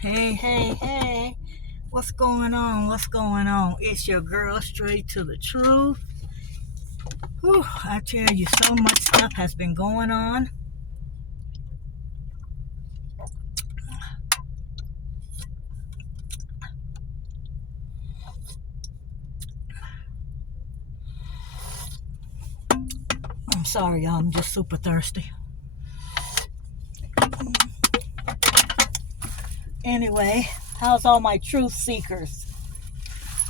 Hey, hey, hey. What's going on? What's going on? It's your girl, Straight to the Truth. Whew, I tell you, so much stuff has been going on. I'm sorry, y'all. I'm just super thirsty. Anyway, how's all my truth seekers?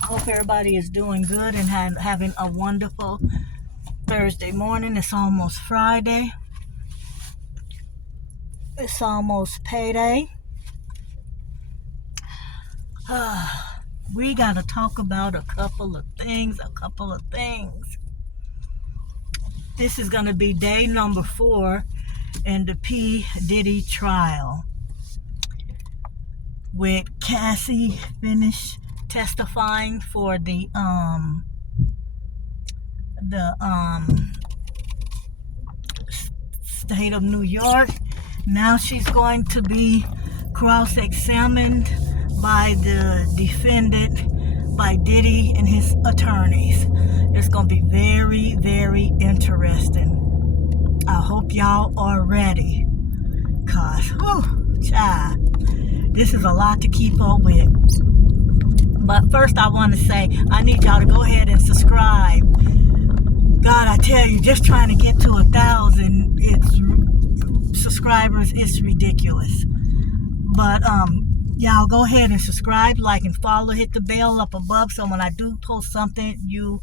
I hope everybody is doing good and having a wonderful Thursday morning. It's almost Friday. It's almost payday. We got to talk about a couple of things. This is going to be day number 4 in the P. Diddy trial. With Cassie finished testifying for the state of New York. Now she's going to be cross-examined by the defendant, by Diddy and his attorneys. It's going to be very, very interesting. I hope y'all are ready. Cause, child, this is a lot to keep up with. But first I want to say, I need y'all to go ahead and subscribe. God, I tell you, just trying to get to 1,000 subscribers is ridiculous. But y'all go ahead and subscribe, like, and follow. Hit the bell up above so when I do post something, you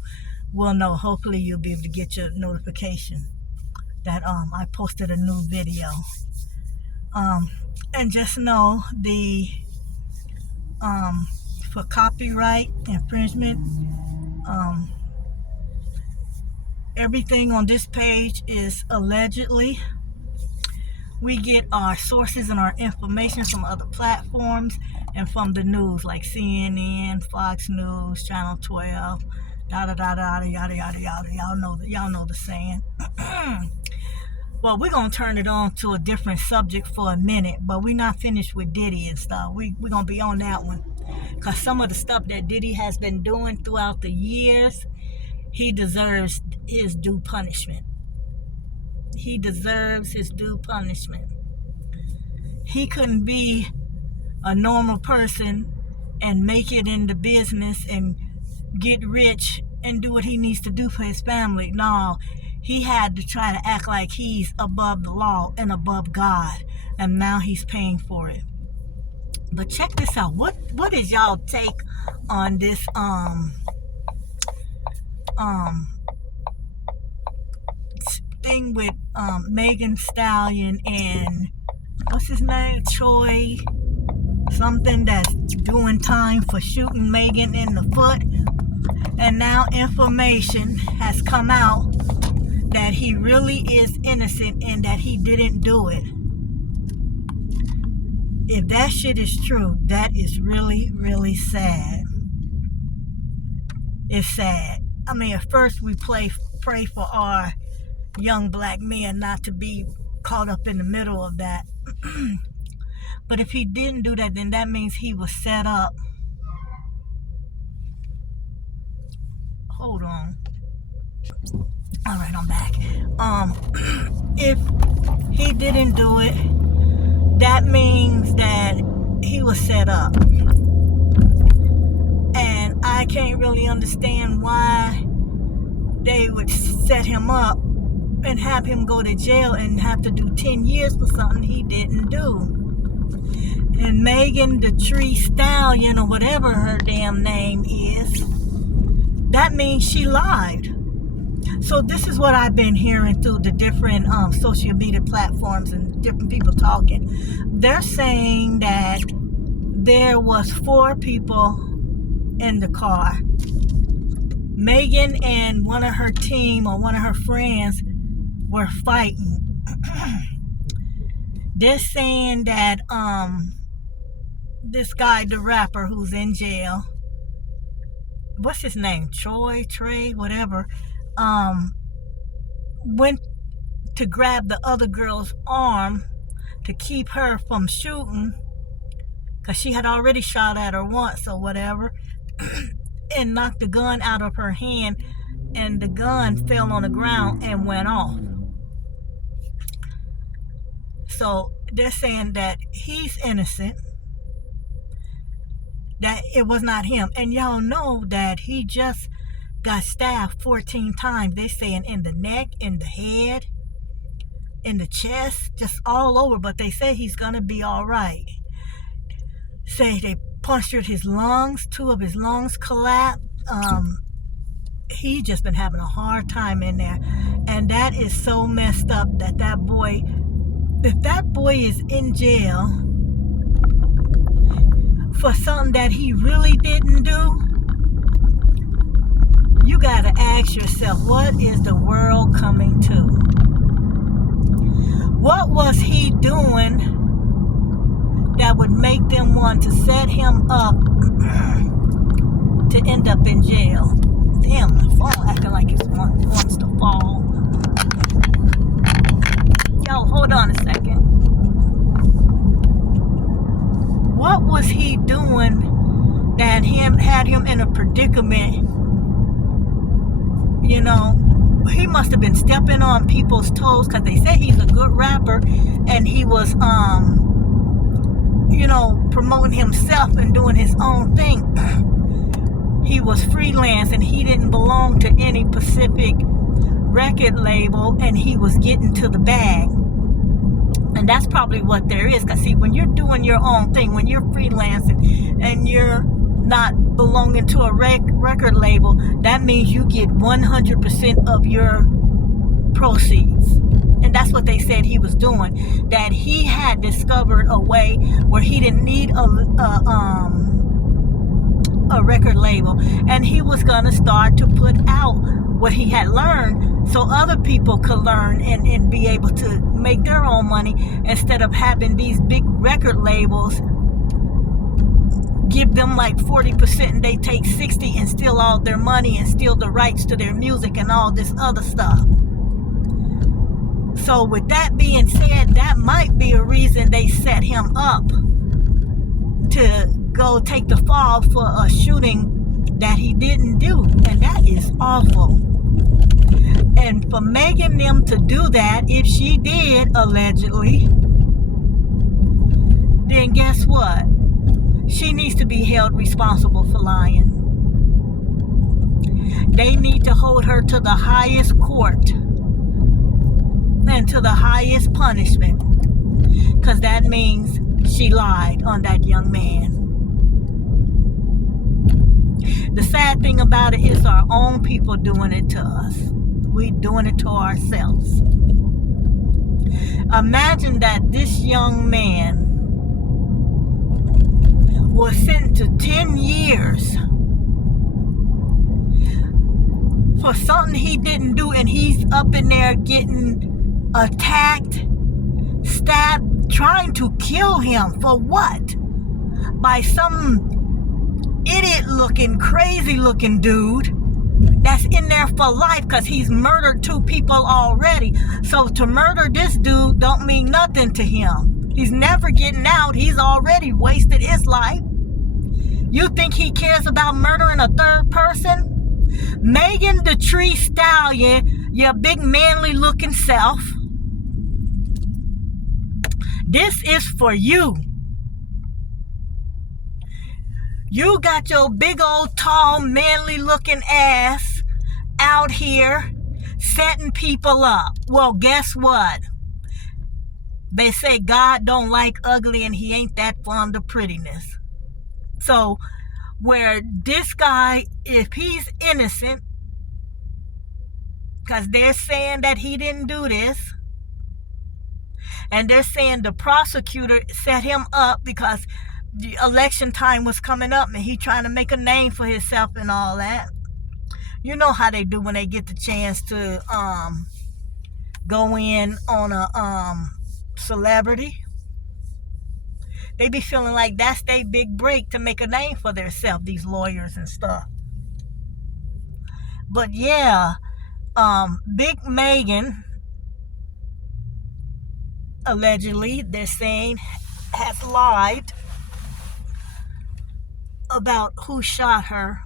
will know. Hopefully you'll be able to get your notification that I posted a new video. And just know for copyright infringement, everything on this page is allegedly. We get our sources and our information from other platforms and from the news like CNN, Fox News, Channel 12, yada yada yada yada. Y'all know the saying. Well, we're gonna turn it on to a different subject for a minute, but we're not finished with Diddy and stuff. We're gonna be on that one. Cause some of the stuff that Diddy has been doing throughout the years, he deserves his due punishment. He deserves his due punishment. He couldn't be a normal person and make it in the business and get rich and do what he needs to do for his family. No, he had to try to act like he's above the law and above God, and now he's paying for it. But check this out. What is y'all take on this thing with Megan Stallion and what's his name, Troy something, that's doing time for shooting Megan in the foot, and now information has come out that he really is innocent and that he didn't do it. If that shit is true, that is really, really sad. It's sad. I mean, at first we pray for our young black men not to be caught up in the middle of that. But if he didn't do that, then that means he was set up. Hold on. All right, I'm back. If he didn't do it, that means that he was set up. And I can't really understand why they would set him up and have him go to jail and have to do 10 years for something he didn't do. And Megan the Tree Stallion, or whatever her damn name is, that means she lied. So this is what I've been hearing through the different social media platforms and different people talking. They're saying that there was 4 people in the car. Megan and one of her team or one of her friends were fighting. They're saying that this guy, the rapper who's in jail, what's his name, Trey, whatever, went to grab the other girl's arm to keep her from shooting, because she had already shot at her once or whatever and knocked the gun out of her hand, and the gun fell on the ground and went off. So they're saying that he's innocent, that it was not him. And y'all know that he just got stabbed 14 times. They're saying in the neck, in the head, in the chest, just all over. But they say he's going to be all right. Say they punctured his lungs, 2 of his lungs collapsed. He just been having a hard time in there. And that is so messed up that that boy, if that boy is in jail for something that he really didn't do, you got to ask yourself, what is the world coming to? What was he doing that would make them want to set him up to end up in jail? Damn, the phone acting like it wants to fall. Yo, hold on a second. What was he doing that had him in a predicament? You know, he must have been stepping on people's toes, because they say he's a good rapper, and he was, you know, promoting himself and doing his own thing. He was freelance, and he didn't belong to any specific record label, and he was getting to the bag. And that's probably what there is. Because see, when you're doing your own thing, when you're freelancing and you're not belonging to a record label, that means you get 100% of your proceeds. And that's what they said he was doing. That he had discovered a way where he didn't need a record label, and he was gonna start to put out what he had learned so other people could learn and be able to make their own money, instead of having these big record labels give them like 40% and they take 60 and steal all their money and steal the rights to their music and all this other stuff. So with that being said, that might be a reason they set him up to go take the fall for a shooting that he didn't do. And that is awful. And for Megan them to do that, if she did, allegedly, then guess what? She needs to be held responsible for lying. They need to hold her to the highest court and to the highest punishment, because that means she lied on that young man. The sad thing about it is our own people doing it to us. We doing it to ourselves. Imagine that this young man was sentenced to 10 years for something he didn't do, and he's up in there getting attacked, stabbed, trying to kill him for what? By some idiot looking, crazy looking dude that's in there for life, because he's murdered 2 people already. So to murder this dude don't mean nothing to him. He's never getting out. He's already wasted his life. You think he cares about murdering a third person? Megan the Tree Stallion, your big manly looking self, this is for you. You got your big old tall manly looking ass out here setting people up. Well, guess what? They say God don't like ugly, and he ain't that fond of prettiness. So where this guy, if he's innocent, because they're saying that he didn't do this, and they're saying the prosecutor set him up because the election time was coming up and he trying to make a name for himself and all that. You know how they do when they get the chance to go in on a celebrity. They be feeling like that's their big break to make a name for themselves, these lawyers and stuff. But yeah, Big Megan, allegedly, they're saying, has lied about who shot her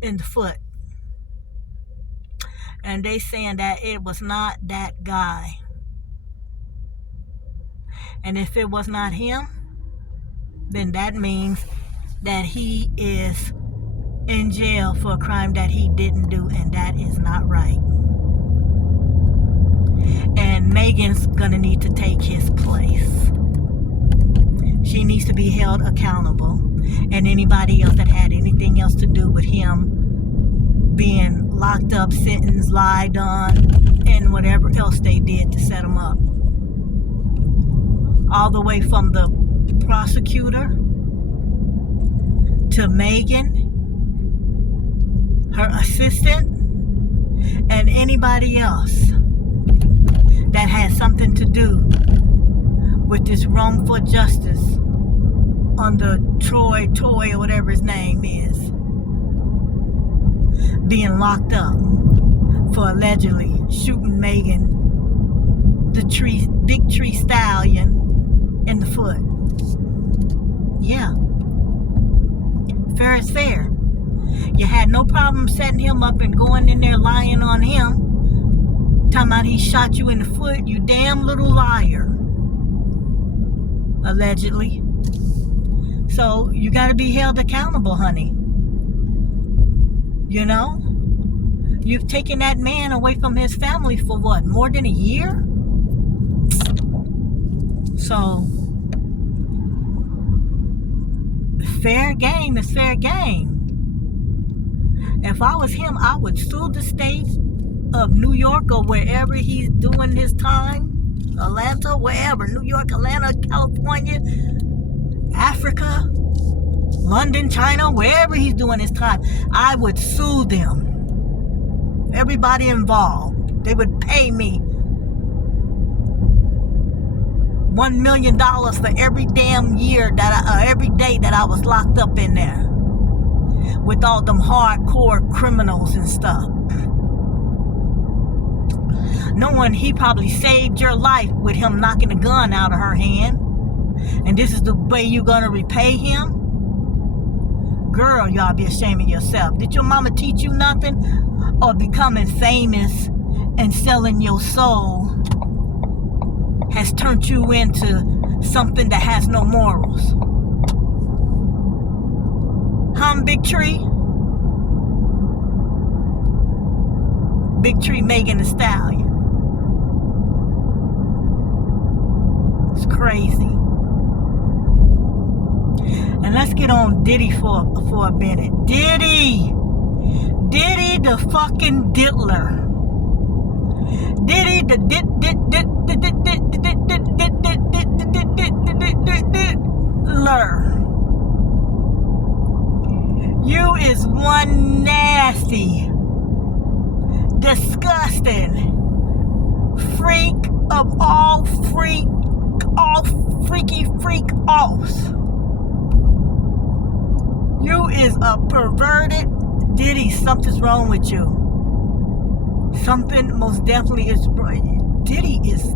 in the foot. And they saying that it was not that guy. And if it was not him, then that means that he is in jail for a crime that he didn't do, and that is not right. And Megan's gonna need to take his place. She needs to be held accountable, and anybody else that had anything else to do with him being locked up, sentenced, lied on, and whatever else they did to set him up. All the way from the prosecutor to Megan, her assistant, and anybody else that has something to do with this wrongful justice under Toy, or whatever his name is, being locked up for allegedly shooting Megan, the big tree stallion, in the foot. Yeah. Fair is fair. You had no problem setting him up and going in there lying on him, talking about he shot you in the foot, you damn little liar. Allegedly. So you got to be held accountable, honey. You know? You've taken that man away from his family for what, more than a year? So, fair game is fair game. If I was him, I would sue the state of New York or wherever he's doing his time. Atlanta, wherever. New York, Atlanta, California, Africa, London, China, wherever he's doing his time. I would sue them. Everybody involved. They would pay me $1 million for every damn year every day that I was locked up in there with all them hardcore criminals and stuff. Knowing he probably saved your life with him knocking the gun out of her hand, and this is the way you're gonna repay him? Girl, you ought to be ashamed of yourself. Did your mama teach you nothing? Or becoming famous and selling your soul has turned you into something that has no morals? Big Tree? Big Tree Megan Thee Stallion. It's crazy. And let's get on Diddy for a minute. Diddy the fucking diddler. Diddy the diddler. You is one nasty, disgusting freak of all freaky freak offs. You is a perverted Diddy. Something's wrong with you. Something most definitely is wrong. Diddy is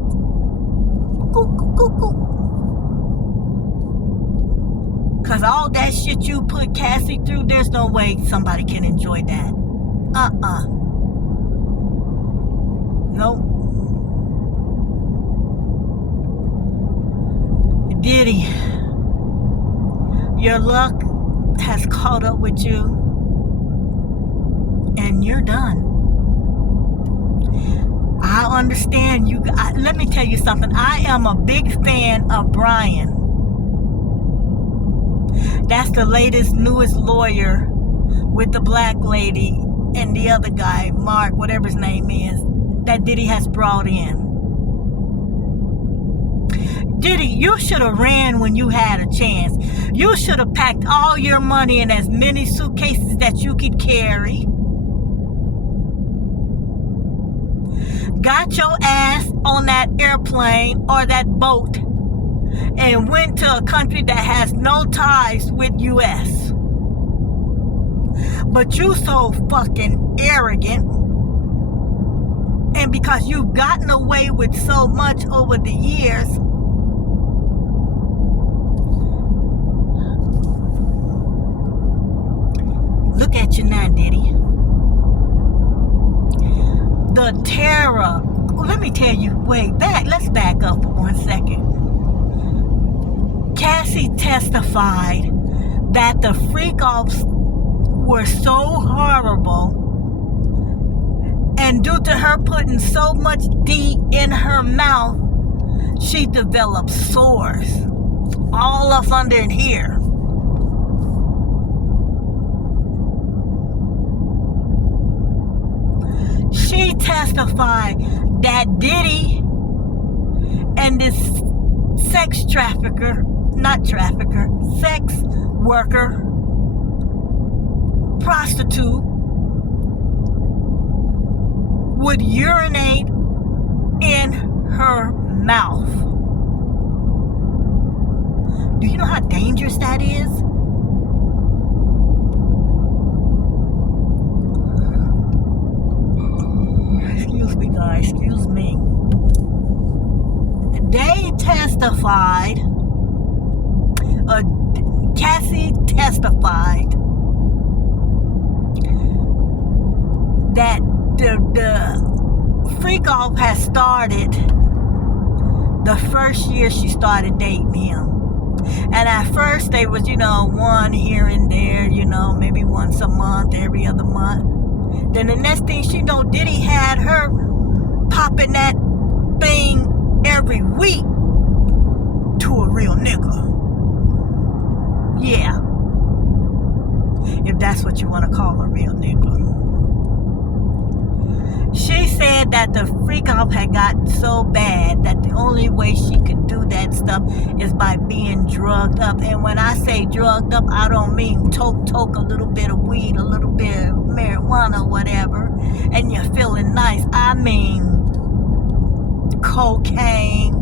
cause all that shit you put Cassie through, there's no way somebody can enjoy that. Nope. Diddy, your luck has caught up with you, and you're done. I understand you. Let me tell you something. I am a big fan of Brian. That's the latest, newest lawyer with the black lady and the other guy, Mark, whatever his name is, that Diddy has brought in. Diddy, you should have ran when you had a chance. You should have packed all your money in as many suitcases that you could carry. Got your ass on that airplane or that boat and went to a country that has no ties with U.S. But you so fucking arrogant, and because you've gotten away with so much over the years, the terror. Let me tell you, let's back up for 1 second. Cassie testified that the freak-offs were so horrible, and due to her putting so much D in her mouth, she developed sores all up under in here. She testified that Diddy and this sex worker, prostitute, would urinate in her mouth. Do you know how dangerous that is? Excuse me, guys. Excuse me. They testified, Cassie testified that the freak-off has started the first year she started dating him. And at first they was, one here and there, maybe once a month, every other month. Then the next thing she know, Diddy had her popping that thing every week to a real nigga. Yeah. If that's what you want to call a real nigga. She said that the freak-off had gotten so bad that the only way she could do that stuff is by being drugged up. And when I say drugged up, I don't mean toke, a little bit of weed, a little bit of marijuana, whatever, and you're feeling nice. I mean cocaine,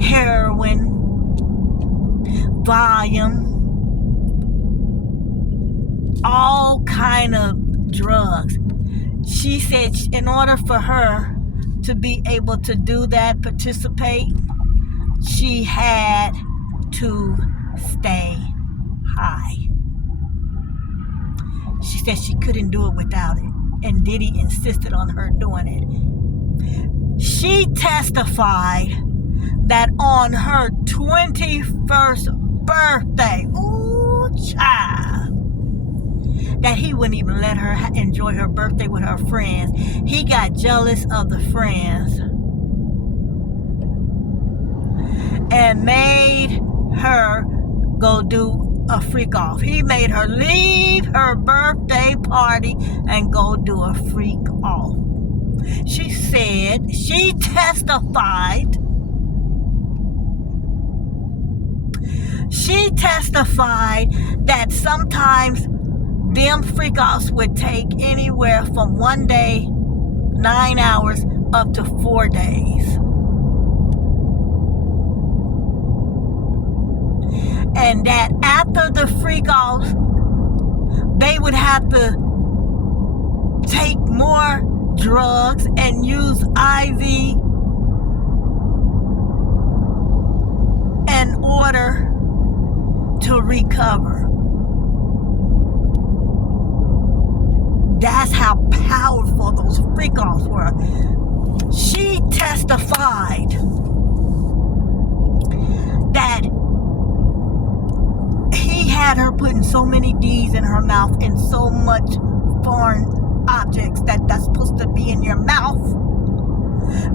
heroin, Valium, all kind of drugs. She said in order for her to be able to do that, participate, she had to stay high. She said she couldn't do it without it, and Diddy insisted on her doing it. She testified that on her 21st birthday, ooh, child, that he wouldn't even let her enjoy her birthday with her friends. He got jealous of the friends and made her go do a freak off. He made her leave her birthday party and go do a freak off. She said, she testified that sometimes them freak-offs would take anywhere from 1 day, 9 hours, up to 4 days. And that after the freak-offs, they would have to take more drugs and use IV in order to recover. That's how powerful those freak-offs were. She testified that he had her putting so many D's in her mouth and so much foreign objects that's supposed to be in your mouth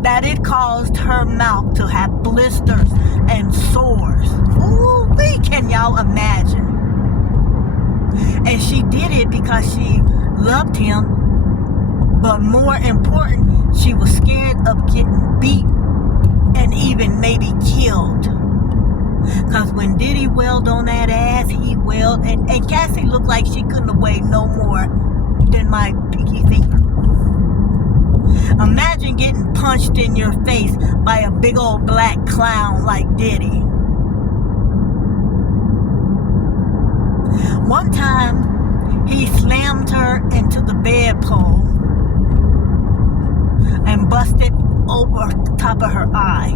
that it caused her mouth to have blisters and sores. Ooh, can y'all imagine? And she did it because she loved him, but more important, she was scared of getting beat and even maybe killed. Because when Diddy wailed on that ass, he wailed, and Cassie looked like she couldn't have weighed no more than my pinky finger. Imagine getting punched in your face by a big old black clown like Diddy. One time, he slammed her into the bedpost and busted over the top of her eye.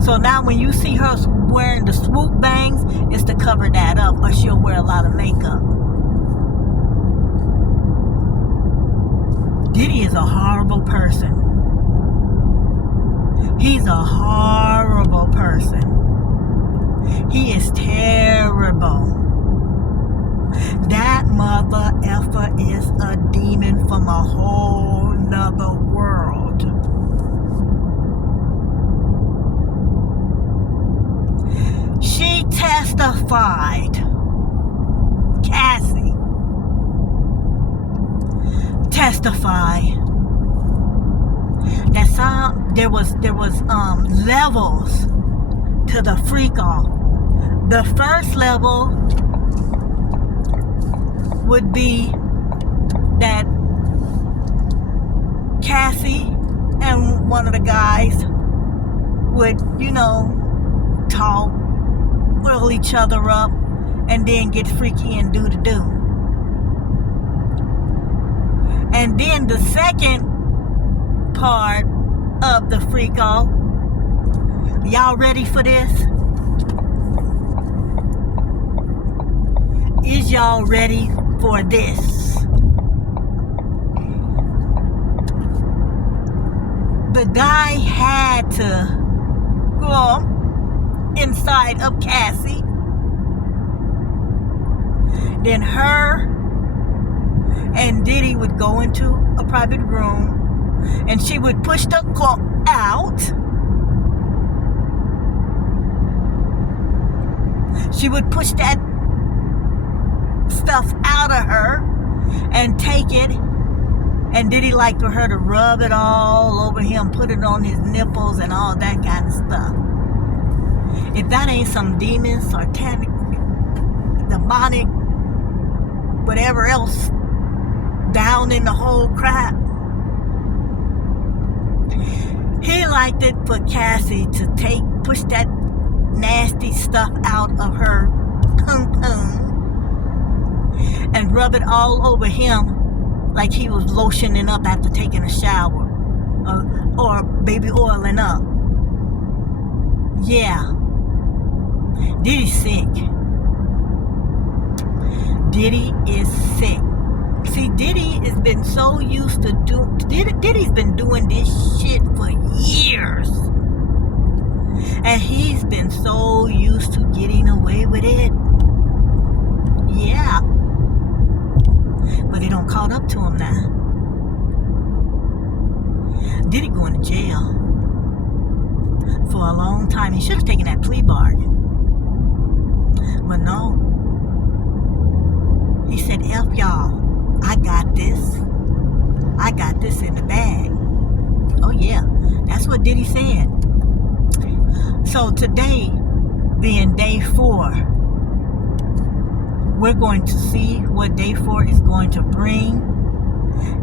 So now when you see her wearing the swoop bangs, it's to cover that up, or she'll wear a lot of makeup. Diddy is a horrible person. He's a horrible person. He is terrible. That mother effer is a demon from a whole nother world. She testified, Cassie testified that there was levels to the freak off. The first level would be that Cassie and one of the guys would, talk, oil each other up, and then get freaky and do the do. And then the second part of the freak off, y'all ready for this? Is y'all ready for this? The guy had to go inside of Cassie. Then her and Diddy would go into a private room, and she would push the cork out. She would push that stuff out of her and take it, and Diddy liked for her to rub it all over him, put it on his nipples and all that kind of stuff. If that ain't some demon, satanic, demonic, whatever else down in the whole crap, he liked it for Cassie to push that nasty stuff out of her pum-pum and rub it all over him like he was lotioning up after taking a shower, or baby oiling up. Yeah. Diddy's sick. Diddy is sick. See, Diddy has been so used to Diddy's been doing this shit for years. And he's been so used to getting away with it. Yeah. But it don't caught up to him now. Diddy going to jail for a long time. He should have taken that plea bargain. But no. He said, F y'all. I got this. I got this in the bag. Oh yeah. That's what Diddy said. So today, being day 4, we're going to see what day 4 is going to bring.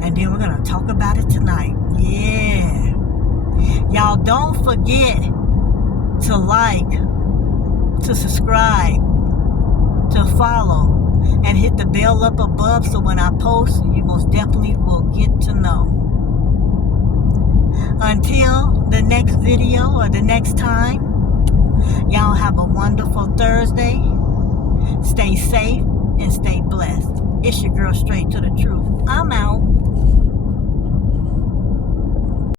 And then we're going to talk about it tonight. Yeah. Y'all don't forget to like, to subscribe, to follow, and hit the bell up above so when I post, you most definitely will get to know. Until the next video or the next time, y'all have a wonderful Thursday. Stay safe and stay blessed. It's your girl Straight to the Truth. I'm out.